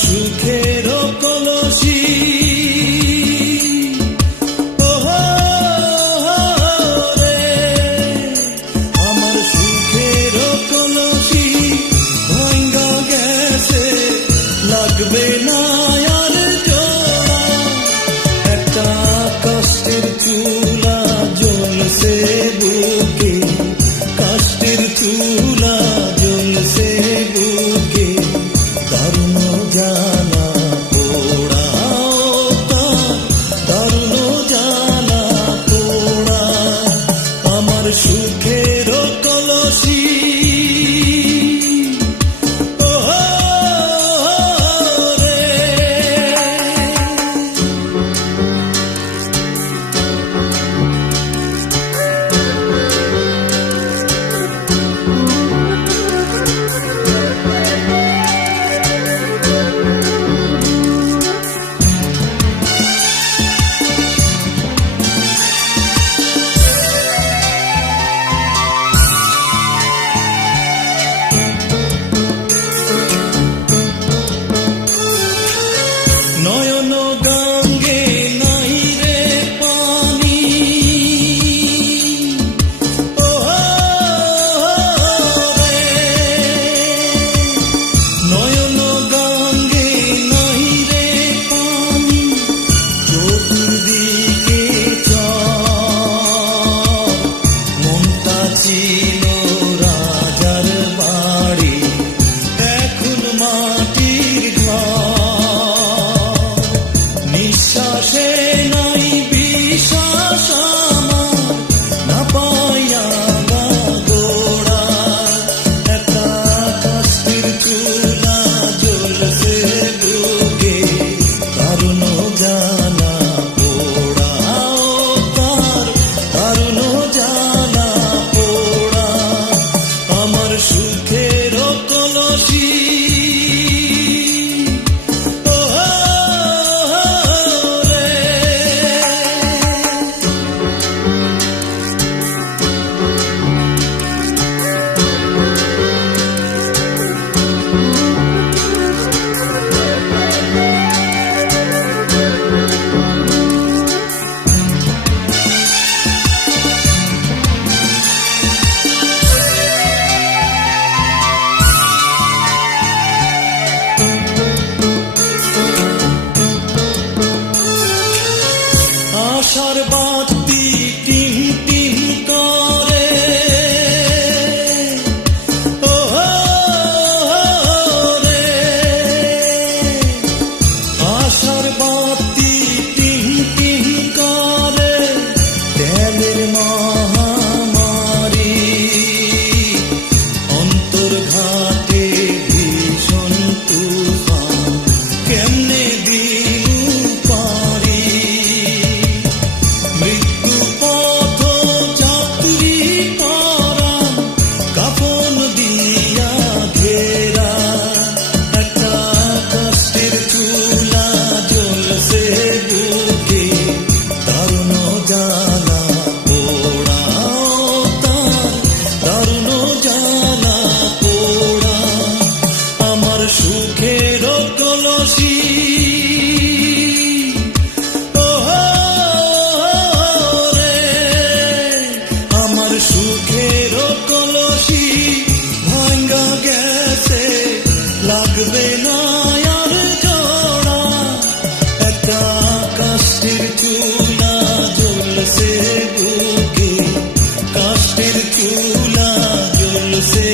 সুখের কলসি রে, আমার সুখের কলসি ভাঙ্গা গেছে, লাগবে না আর জোড়া। একটা কষ্টের চুলা জ্বলছে বুকে, কষ্টের চুলা জ্বলছে বুকে, দারুণ জ্বালা পোড়া, দারুণ জ্বালা পোড়া, আমার সুখের কলসি। নয়ন গঙ্গে নাই রে পানি, রে নয়ন গঙ্গে নাই রে পানি, চতুর্দিকে মনটা ছিল রাজার বাড়ি, এখন মাটির ঘর। নিঃশ্বাসে নাই বিশ্বাস আমার, না পাইয়া গোড়া। একটা কষ্টের চুলা জ্বলছে বুকে, দারুণ জ্বালা পোড়া, তার দারুণ জ্বালা পোড়া, আমার সুখের কলসি। আশার বাতি টিম টিম করে, রে আশার বাতি টিম টিম করে, তেলের মহামারী অন্তর্ঘাতে ভীষণ তুফান, কেমনে দিলু পারি। মৃত্যু পথ যাত্রী পারা, কাফন দিয়া ঘেরা, একটা কষ্টের চুলা জ্বলছে বুকে, দারুণ জ্বালা পোড়া, তার দারুণ জ্বালা পোড়া, আমার সুখের কলসি। আমার সুখের কলসি ভাঙ্গা গেছে, লাগবে না আর জোড়া। একটা কষ্টের চুলা জ্বলছে বুকে, কষ্টের চুলা জ্বলছে